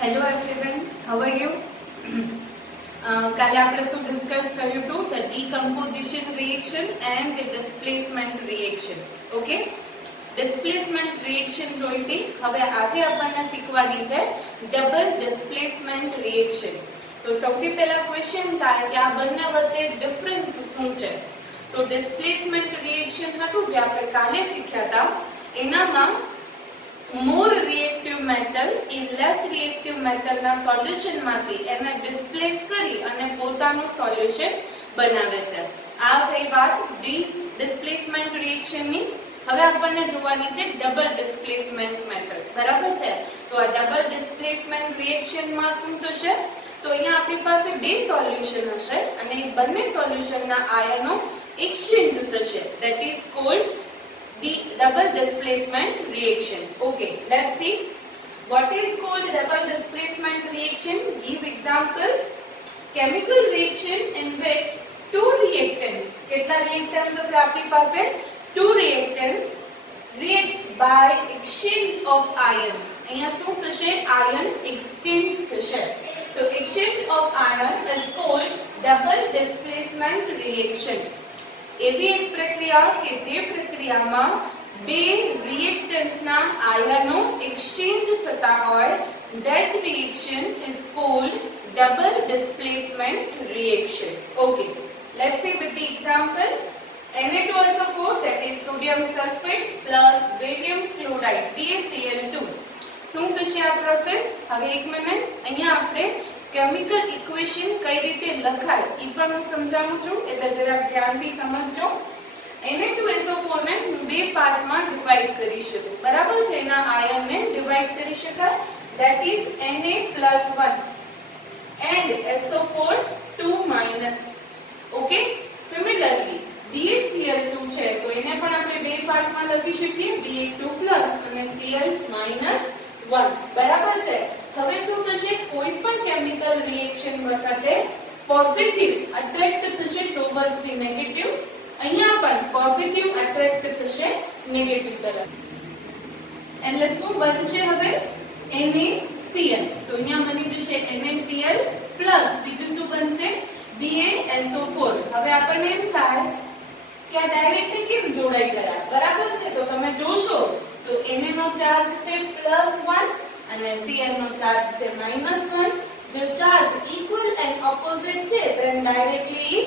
Hello everyone, how are you? કાલે આપણે શું ડિસ્કસ કર્યું હતું the decomposition reaction and the displacement reaction. Okay? displacement reaction જોઈ હતી. હવે આજે આપણને શીખવાની છે double displacement reaction. તો સૌથી પહેલા ક્વેશ્ચન થાય કે આ બંને વચ્ચે ડિફરન્સ શું છે? તો displacement reaction હતું જે આપણે કાલે શીખ્યા હતા એનામાં more reactive metal in less reactive metal ના સોલ્યુશન માંથી એને ડિસ્પ્લેસ કરી અને પોતાનું સોલ્યુશન બનાવે છે. આ થઈ વાત ડિસ્પ્લેસમેન્ટ રિએક્શન ની. હવે આપણને જોવાની છે ડબલ ડિસ્પ્લેસમેન્ટ મેથડ. બરાબર છે? તો આ ડબલ ડિસ્પ્લેસમેન્ટ રિએક્શન માં શું થશે? તો અહીંયા આપણી પાસે બે સોલ્યુશન હશે અને એ બંને સોલ્યુશનના આયનો એક્સચેન્જ થશે. That is called the double displacement reaction. Okay, let's see what is called double displacement reaction. Give examples. Chemical reaction in which two reactants, કેટલા reactants હશે આપણી પાસે? two reactants react by exchange of ions. અહીંયા શું થશે? ion exchange થશે. તો exchange of ion is called double displacement reaction. એવી એક પ્રક્રિયા કે જે પ્રક્રિયામાં બે રિએક્ટન્ટ્સ ના આયનો એક્સચેન્જ થતા હોય, that reaction is called double displacement reaction. Okay, let's see with the example. Na2SO4, that is sodium sulfate plus barium chloride, BaCl2. શું થશે આ પ્રોસેસ? હવે એક મિનિટ, અહીંયા આપણે કેમિકલ ઇક્વેશન કઈ રીતે લખાય એ પણ હું સમજાવું છું, એટલે જરાક ધ્યાનથી સમજજો. Na2SO4 ને બે પાર્ટમાં ડિવાઇડ કરી શકું. બરાબર છે? એના આયનને ડિવાઇડ કરી શકાય. That is Na+1 and SO4 2-. Okay, similarly BaCl2 છે તો એને પણ આપણે બે પાર્ટમાં લખી શકીએ, Ba2+ અને Cl-1. બરાબર છે? હવે શું થશે? કોઈ પણ કેમિકલ રિએક્શન વખતે પોઝિટિવ અટ્રેક્ટ થશે ટુવર્ડ્સ ધી નેગેટિવ. અહીંયા પણ પોઝિટિવ અટ્રેક્ટ થશે નેગેટિવ તરફ. એટલે શું બનશે હવે? NaCl. તો અહીંયા બની જશે NaCl પ્લસ બીજું શું બનશે? BaSO4. હવે આપણને એમ થાય કે આ ડાયરેક્ટલી કેમ જોડાઈ ગયા? બરાબર છે? તો તમે જોશો તો Na નો ચાર્જ છે +1 અને Cl નો ચાર્જ છે -1. જો ચાર્જ ઇક્વલ એન્ડ ઓપોઝિટ છે then ડાયરેક્ટલી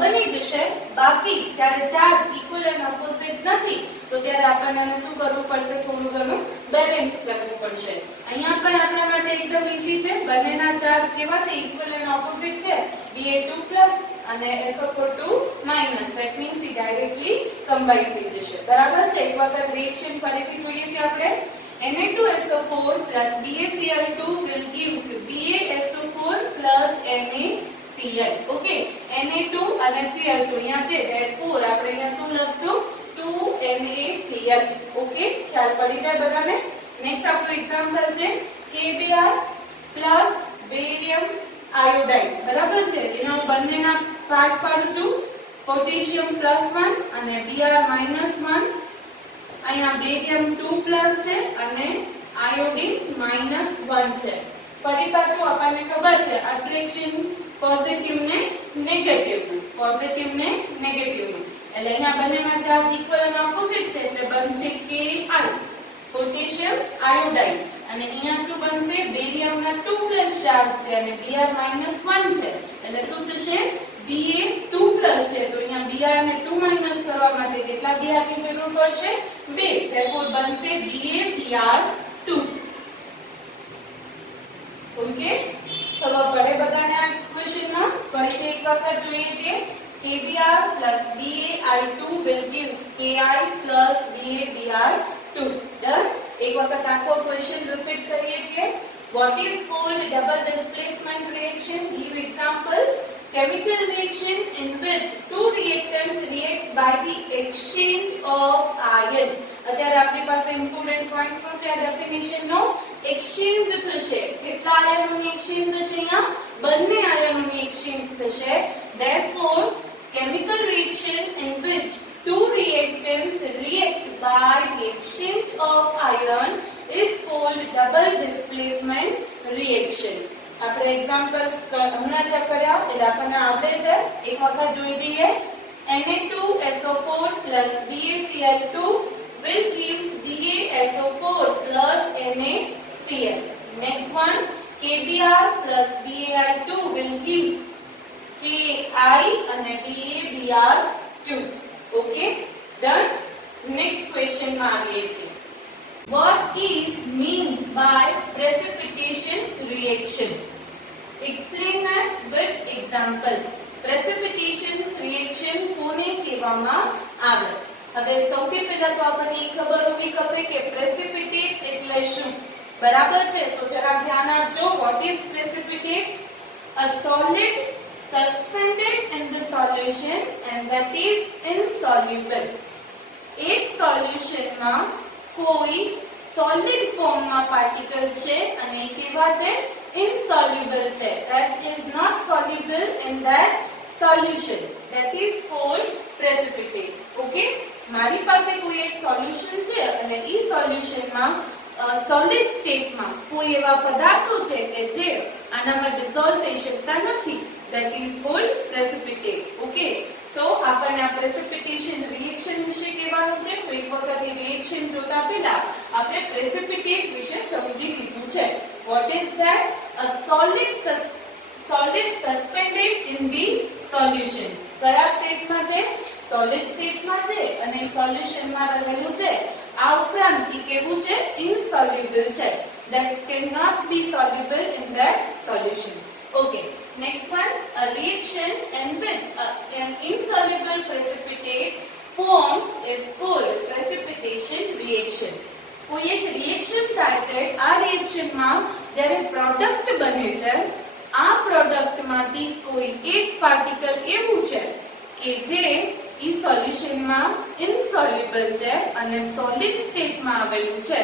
બની જશે. બાકી જ્યારે ચાર્જ ઇક્વલ એન્ડ ઓપોઝિટ નથી તો ત્યારે આપણને શું કરવું પડશે? થોડું ઘણું બેલેન્સ કરવું પડશે. અહીંયા પણ આપણા માટે એકદમ ઈઝી છે. બંનેના ચાર્જ કેવા છે? ઇક્વલ એન્ડ ઓપોઝિટ છે. Ba2+ અને SO4 2-. that means it directly combine થઈ જશે. બરાબર છે? એક વખત રિએક્શન ફરીથી જોઈએ છે આપણે. Na2SO4 plus BaCl2 will give BaSO4 plus NaCl. Okay, Na2 અને Cl2 અહીંયા છે, therefore આપણે અહીંયા શું લખશું? 2NaCl. Okay, ખ્યાલ પડી જાય બધાને? નેક્સ્ટ આપણું એક્ઝામ્પલ છે KBr plus barium iodide. બરાબર છે? એનો હું બંનેના પાર્ટ પાડું છું. પોટેશિયમ +1 અને Br -1. અહીંયા બેરિયમ 2+ છે અને આયોડિન -1 છે. ફરી પાછું આપણને ખબર છે અટ્રેક્શન પોઝિટિવ ને નેગેટિવ નું, પોઝિટિવ ને નેગેટિવ નું. એટલે અહીંયા બંનેના ચાર્જ ઇક્વલ અને ઓપોઝિટ છે એટલે બનશે Ki પોટેશિયમ આયોડાઇડ. અને અહીંયા શું બનશે? બેરિયમના 2+ ચાર્જ છે અને Br -1 છે એટલે શું થશે? Ba2+ છે તો અહીંયા Br ને 2- કરવા માટે કેટલા Br ની જરૂર પડશે? 2. therefore બનશે BaBr2. ઓકે, ખબર પડે બધાને આ ક્વેશ્ચનમાં? ફરીથી એક વખત જોઈએ છે. KBr plus BaI2 will give Ki plus BaBr2. Done? એક વખત આખો ક્વેશ્ચન રિપીટ કરીએ છીએ. what is called double displacement reaction? give example. Chemical reaction in which two reactants react by the exchange of ion. અત્યારે આપણી પાસે important point શું છે આ ડેફિનેશન નો? એક્સચેન્જ થશે. કેટલા આયનોની એક્સચેન્જ થશે? અહીંયા બંને આયનોની એક્સચેન્જ થશે. therefore chemical reaction in which two reactants react by the exchange of ion is called double displacement reaction. આપણે એક્ઝામ્પલ્સ હમણાં જે કર્યા એટલે આપણને આવડે છે, એક વખત જોઈ જઈએ. Na2SO4 plus BaCl2 will gives BaSO4 plus NaCl. Next one, KBr plus BaR2 will gives Ki and BaBr2. Okay, done. Next question માં આવીએ છીએ. What is mean by precipitation reaction? Explain that with examples. Precipitation reaction કોને કહેવામાં આવે? હવે સૌથી પહેલા તો આપણને ખબર હોવી ખપે કે precipitate એટલે શું. બરાબર છે? તો જરા ધ્યાન આપજો. What is precipitate? A solid suspended in the solution and that is insoluble. એક સોલ્યુશનમાં કોઈ સોલિડ ફોર્મમાં પાર્ટિકલ્સ છે અને કેવા છે? ઇનસોલ્યુબલ છે. that is not soluble in that solution. that is called precipitate. okay, મારી પાસે કોઈ એક સોલ્યુશન છે અને ઈ સોલ્યુશનમાં સોલિડ સ્ટેટમાં કોઈ એવા પદાર્થો છે કે જે આનામાં ડિસોલ્વ થઈ શકતા નથી. that is called precipitate. okay, so આપણને આ precipitation reaction વિશે કહેવાનું છે. તો એક વખત એ reaction જોતા પહેલા આપણે precipitate વિશે સમજી લીધું છે. what is that? A solid suspended in the solution. કયા સ્ટેટમાં છે? સોલિડ સ્ટેટમાં છે અને સોલ્યુશનમાં રહેલું છે. આ ઉપરાંત એ કેવું છે? insoluble છે. that cannot be soluble in that solution. okay, next one, a reaction in which an insoluble precipitate form is called precipitation reaction. કોઈ એક રિએક્શન થાય છે, આ રિએક્શનમાં જ્યારે પ્રોડક્ટ બને છે, આ પ્રોડક્ટમાંથી કોઈ એક પાર્ટિકલ એવું છે કે જે ઈ સોલ્યુશનમાં ઇનસોલ્યુબલ છે અને સોલિડ સ્ટેટમાં આવેલું છે.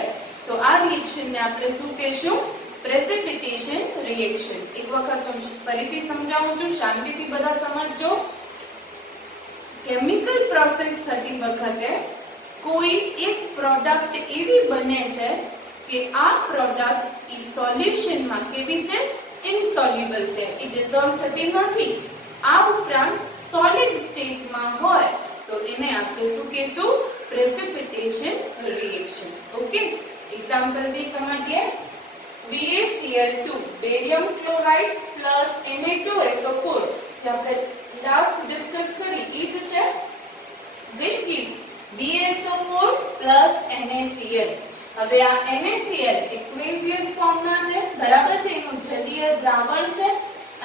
તો આ રિએક્શનને આપણે શું કહેશું? Precipitation reaction. એક વખત હું ફરીથી સમજાવું છું, શાંતિથી બધા સમજજો. કેમિકલ પ્રોસેસ થતી વખતે કોઈ એક પ્રોડક્ટ એવી બને છે કે આ પ્રોડક્ટ ઈ સોલ્યુશનમાં કેવી છે? ઇનસોલ્યુબલ છે. એ ડિસોલ્વ થતી નથી. આ ઉપરાંત સોલિડ સ્ટેટમાં હોય તો એને આપણે શું કહેશું? Precipitation reaction. ઓકે, એક્ઝામ્પલથી સમજીએ. BaCl2 barium chloride plus Na2SO4 જે આપણે લાસ્ટ ડિસ્કસ કરી ઈ જ છે. will gives BaSO4 plus NaCl. હવે આ NaCl એક્વેસિયસ ફોર્મમાં છે, બરાબર છે? એનું જલીય દ્રાવણ છે.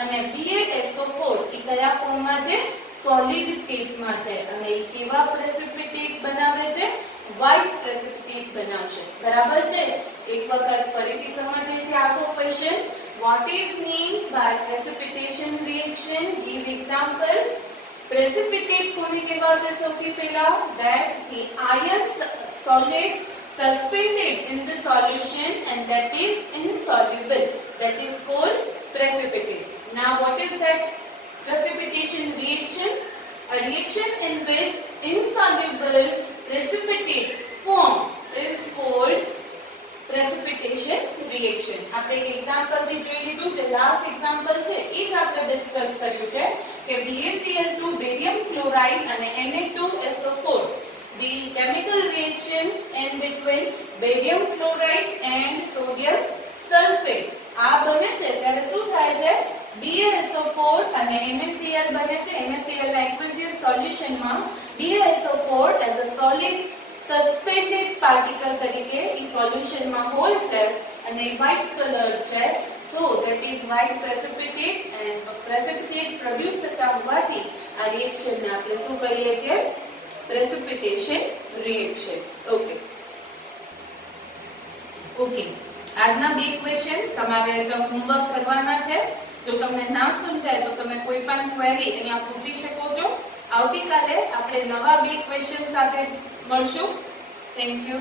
અને BaSO4 એ કયા ફોર્મમાં છે? સોલિડ સ્ટેટમાં છે. અને એ કેવા પ્રેસિપિટેટ બનાવે છે? વ્હાઇટ પ્રેસિપિટેટ બનાવશે. બરાબર છે? એક વખત ફરીથી સમજીએ છીએ આખો question. what is meant by precipitation reaction? give examples. precipitate કોને કહેવાશે? સૌથી પહેલા that the ion solid suspended in the solution and that is insoluble. that is called precipitate. now what is that precipitation reaction? A reaction in which insoluble precipitate form is called precipitation reaction. આપણે એક example થી જોઈ લીધું છે. Last example છે એ જ આપણે discuss કર્યું છે કે BaCl2 બેરિયમ ક્લોરાઇડ અને Na2SO4. the chemical reaction in between barium chloride and sodium sulfate. આ બને છે ત્યારે શું થાય છે? BaSO4 અને NaCl બને છે. NaCl ના aqueous solution માં BaSO4 as a solid suspended particle તરીકે ઈ સોલ્યુશન માં હોય છે અને white color છે. so that is white precipitate and precipitate produce થતા હોવાથી આ રિએક્શન ને આપણે શું કહીએ છીએ? precipitation reaction. okay, આજના બે ક્વેશ્ચન તમારે એઝ અ હોમવર્ક કરવાના છે. જો તમને ના સમજાય તો તમે કોઈ પણ ક્વેરી અહીંયા પૂછી શકો છો. આવતીકાલે આપણે નવા બે ક્વેશ્ચન સાથે મળશું. Thank you.